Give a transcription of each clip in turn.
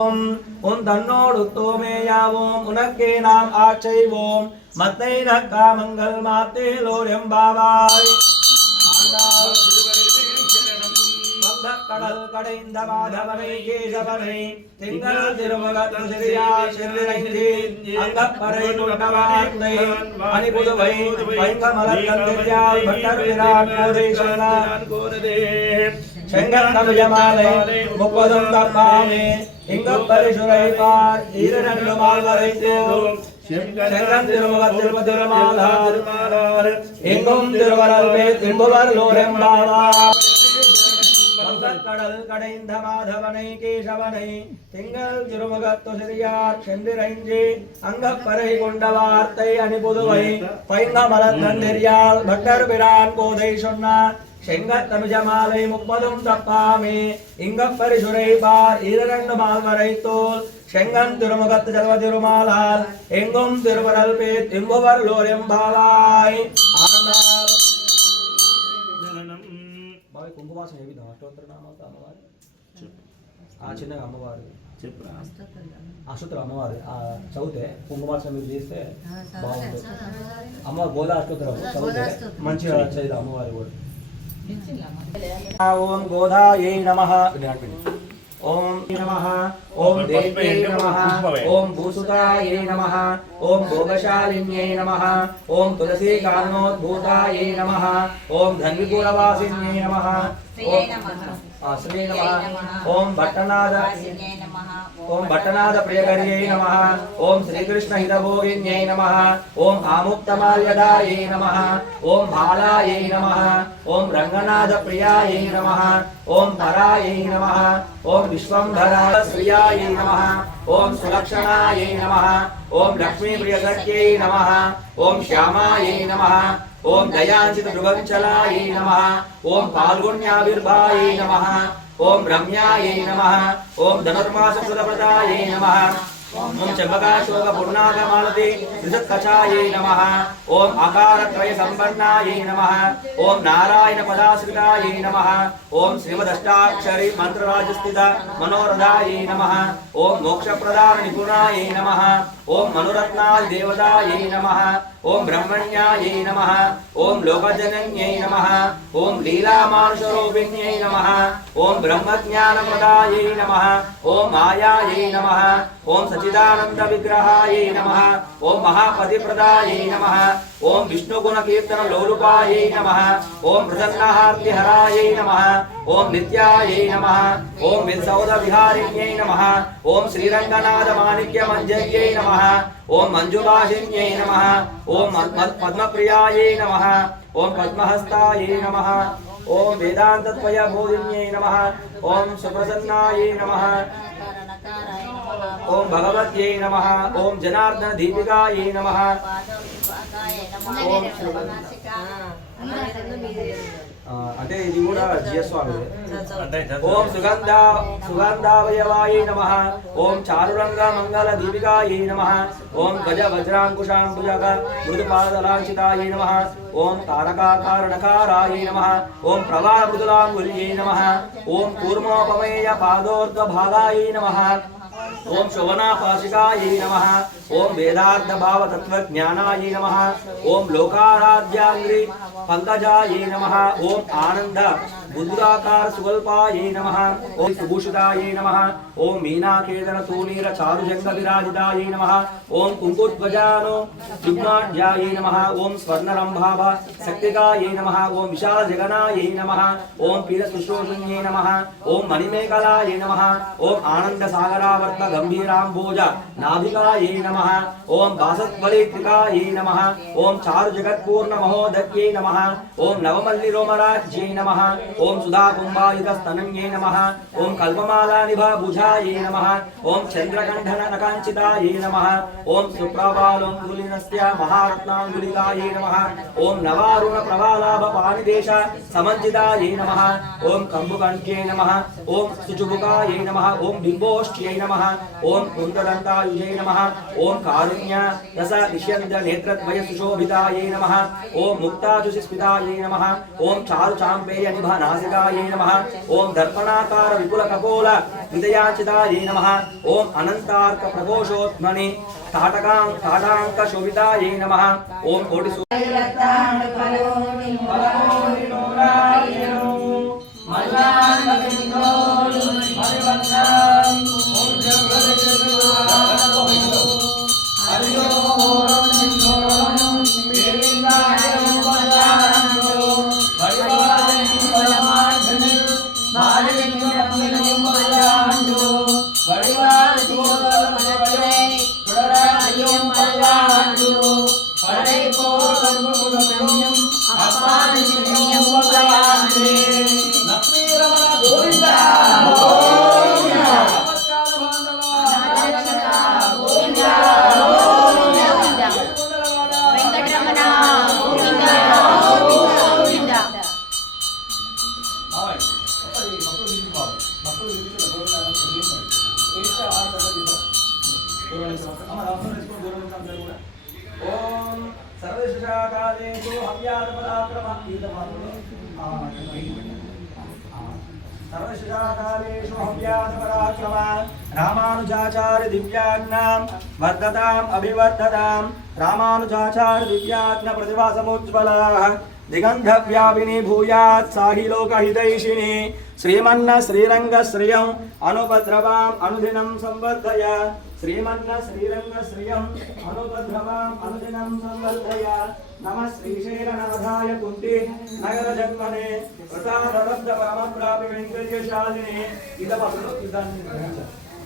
ओम तन्नोडुत्तो मे यावोम उनके नाम आक्षैवोम मत्तैरः कामंगल माते लोर्यं बाबाय கடல் கடைந்த மாதவனை கேசவனை திங்கள் திருமகத் சிறியா சிறிரைந்தி அங்கப்பறை கொண்டவார்த்தை அணிபுதுவை பைங்கமலக்கந்திரியால் பட்டர் விராட் கோதேஸ்வரன் செங்கந்தமிழமாலை முப்பதும் தப்பாமே இங்கப்பறை சுரைப்பார் ஈரண்டு மால்வரைத்தோம் செங்கன் திருமுகத் திருமதிருமாலார் எங்கும் திருவரல் பேர் திரும்புவர் லோரெம்பாவார் கடல் கடைந்த மாதவனை கேசவனை திங்கள் திருமுகத்து சிறியார் செந்திரைஞ்சி அங்கப்பறை கொண்ட வார்த்தை அணிபுதுவை பைங்கமலத்தந்திரியால் பட்டர் பிரான் கோதை சொன்னார் செங்கத்தமிழமாலை முப்பதும் தப்பாமே இங்கப்பரி சுரைபார் இரண்டு மால்வரை தோல் செங்கன் திருமுகத்து ஜல்வ திருமாலால் எங்கும் திருவரல் பேர் திம்புவர் லோரெம்பாவாய் ஆண்டாள் కుంభవాసం ఏ విధంగా అష్టోత్తర నామాలతో అమ్మవారు చిన్నగా అమ్మవారు అష్టోత్తర అమ్మవారు చదివితే కుంభవాసం మీరు చేస్తే బాగుంటుంది అమ్మవారు గోదా అష్టోత్తరం చదివితే మంచిగా చదివి అమ్మవారి కూడా ఓం గోదాయై నమః ओम नमः ओम देव्यै नमः ओम भूसुतायै नमः ओम भोगशालिन्यै नमः ओम तुलसी कारणोद्भूतायै नमः ओम धन्विकुलवासिन्यै नमः श्री नमः ओम भट्टनाद प्रियकर्यै नमः ओम श्रीकृष्ण हितभोगिन्यै नमः ओम आमुक्तमाल्यदायै नमः ओम भालायै नमः ओम रंगनाथ प्रियायै नमः ओम परायै नमः ओम विश्वंभरा श्रियायै नमः ओम सुलक्षणायै नमः ओम लक्ष्मी प्रियसख्यै नमः ओम श्यामायै नमः ओम दयाञ्चित भृगंचलायै नमः ओम फाल्गुण्याविर्भायै नमः ओम रम्यायै नमः ओम धनुर्मासकृतप्रदायै नमः ओम चंपकाशोक पूर्णागमालति त्रिशत्कचायै नमः ओम आकारत्रय संपन्नायै नमः ओम नारायण पदाश्रितायै नमः ओम श्रीमदष्टाक्षरी मंत्रराजस्थित मनोरथायै नमः ओम मोक्षप्रदान निपुणायै नमः ओम मनोरत्नाय देवतायै नमः ओम ब्रह्मण्यायै नमः ओम लोकजनन्यै नमः ओम लीलामानुषरूपिण्यै नमः ओम ब्रह्मज्ञानप्रदायै नमः ओम मायायै नमः ओम सच्चिदानंद विग्रहायै नमः ओम महापतिप्रदायै नमः ओम विष्णुगुण कीर्तन लोलुपायै नमः ओम प्रसन्नहार्तिहरायै नमः ओम नित्यायै नमः ओम विसौध विहारिण्यै नमः ओम श्रीरंगनाथ माणिक्य मंजर्यै नमः ओम मंजुभाषिण्यै नमः ओम पद्मप्रियायै नमः ओम पद्महस्तायै नमः ओम वेदान्तत्वय बोधिन्यै नमः ओम सुप्रसन्नायै नमः ओम भगवत्यै नमः ओम जनार्दन दीपिकायै नमः ओम అంటే ఇది కూడా జియస్వామి ఓం సుగంధావయవాయ నమః ఓం చారురంగ మంగళ దీపికాయ నమః ఓం గజ వజ్రాంకుశాంబుజగ మృదుపాదలాంఛితాయ నమః ఓం తారకాకారణకారాయ నమః ఓం ప్రవాహ మృదులాంగుల్యై నమః ఓం కూర్మోపమేయ పాదోర్ధ భాగాయ నమః ओम शोभनापाशिकायै नमः ओम वेदार्थ भाव तत्व ज्ञानायै नमः ओम लोकाराध्याङ्घ्रि पंकजायै नमः ओम आनंद बुद्धाकार सुगल्पायै नमः ओम सुभूषितायै नमः ओम मीनाकेतन तूणीर चारुजंग विराजितायै नमः ओम कुंकुध्वजानो युग्माढ्यायै नमः ओम स्वर्णरंभाभ शक्तिकायै नमः ओम विशाल जगनायै नमः ओम पीरसुशोषण्यै नमः ओम मणिमेखलायै नमः ओम आनंद सागरावर्त गंभीरांबोज नाभिकायै नमः ओम वासत्वलित्रिकायै नमः ओम चारु जगत्पूर्ण महोदक्यै नमः ओम नवमल्लि रोमराज्यै नमः ओम सुधा कुंभायुधस्तनन्यै नमः ओम कल्पमाला निभाभुजायै नमः ओम चंद्रकंठन नकांचितायै नमः ओम सुप्रभालोंगुलिनस्य महारत्नांगुलिकायै नमः ओम नवारुण प्रभालाभ पाणिदेश समंजितायै नमः ओम कंबुकंठ्यै नमः ओम सुचुबुकायै नमः ओम बिंबोष्ठ्यै नमः ओम कुंददंतायुजै नमः ओम कारुण्य रस निष्यन्द नेत्रद्वय सुशोभितायै नमः ओम मुक्ताजुषिस्मितायै नमः ओम चारु चांपेय निभा नासिकायै नमः ओम दर्पणाकार विपुल कपोल हृदयाचितायै नमः ओम अनंतार्क प्रघोषोत्मनि ताटांक शोभितायै नमः ओम कोटि ओम सर्वशिषाकालेषु हव्यात्पराक्रम रामानुजाचार्य दिव्याज्ञां वर्धताम् अभिवर्धतां रामानुजाचार्य दिव्याज्ञ प्रतिभा समुज्ज्वलाः दिगंधव्यापिनी भूयात् साहि लोकहितैषिणी श्रीमन्न श्रीरंग श्रियं अनुपद्रवाम् अनुदिनं संवर्धय श्रीमन्न श्रीरंग श्रियं अनुपद्रवाम् अनुदिनं संवर्धय नमः श्रीशैलनाथाय कुन्ती नगर जन्मने प्रसादबद्ध परमप्रापि वेङ्कटेशालिने इदमस्तु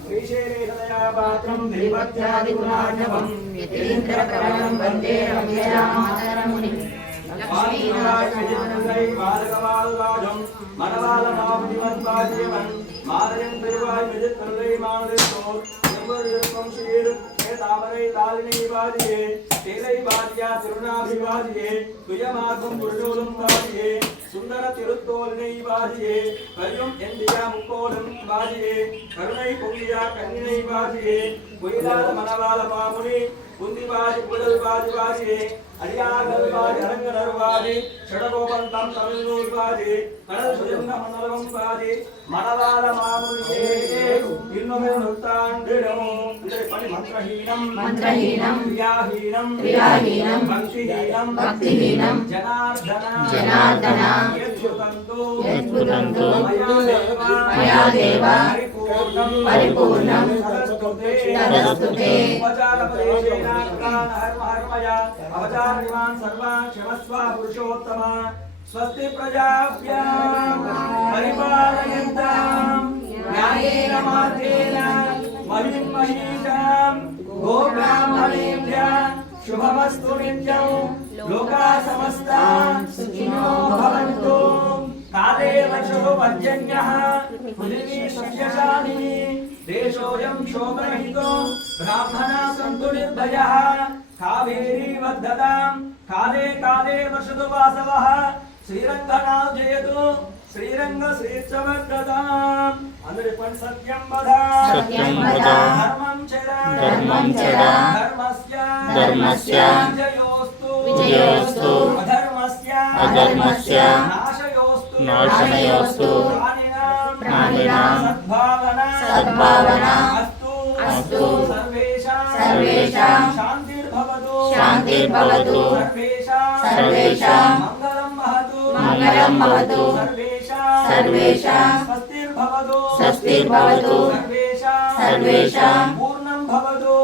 श्रीशैलेशदया पात्रं देवत्यादिगुणार्णवं यतीन्द्रप्रवणं वन्दे रम्यजामातरमुनिम् तामரை தாளினை வாதியே தேலை வாதியா திருநாபிவாதியே துயமார்க்கும் புருஷோலும் வாதியே சுந்தர திருத்தோலினை வாதியே கரியும் எந்தியா முக்கோடும் வாதியே கருணை பொங்கியா கண்ணினை வாதியே குயிலாத மணவாள மாமுனி குந்திவாதி புடல் வாதி வாதியே அடியார்கள் வாதி அரங்கனர் வாதி ஷடகோபந்தம் தமிழ்நூல் வாதி கடல் சுஜந்த மண்டலம் வாதி மணவாள மாமுனியே இன்னுமே நுத்தாண்டிடமோ பணி மந்திரஹீனம் क्रियाहीनं भक्तिहीनं जनार्दन यद्भुतन्तो मया देव परिपूर्णं तदस्तुते अवचारनिवान् सर्वान् क्षमस्व पुरुषोत्तम स्वस्ति प्रजाभ्यां परिपालयन्तां न्यायेन मार्गेण महिं महिषां गोब्राह्मणेभ्यः शुभमस्तु नित्यं लोकाः समस्ताः सुखिनो भवन्तु काले वर्षो पर्जन्यः पृथिवी सस्यशालिनी देशोऽयं शोकरहितो ब्राह्मणाः सन्तु निर्भयाः कावेरी वर्धतां काले काले वर्षतु वासवः श्रीरङ्गनाथ जयतु श्रीरंग श्रीचवर्धताम् अंदर पण सत्यं वद धर्मं चरा धर्मस्य विजयोस्तु अधर्मस्य नाशयोस्तु प्राणिनां सद्भावना अस्तु सर्वेषां शान्तिर्भवतु सर्वेषां मंगलं भवतु सर्वेषां स्वस्तिर्भवतु सर्वेषां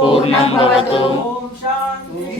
पूर्णं भवतु शान्ति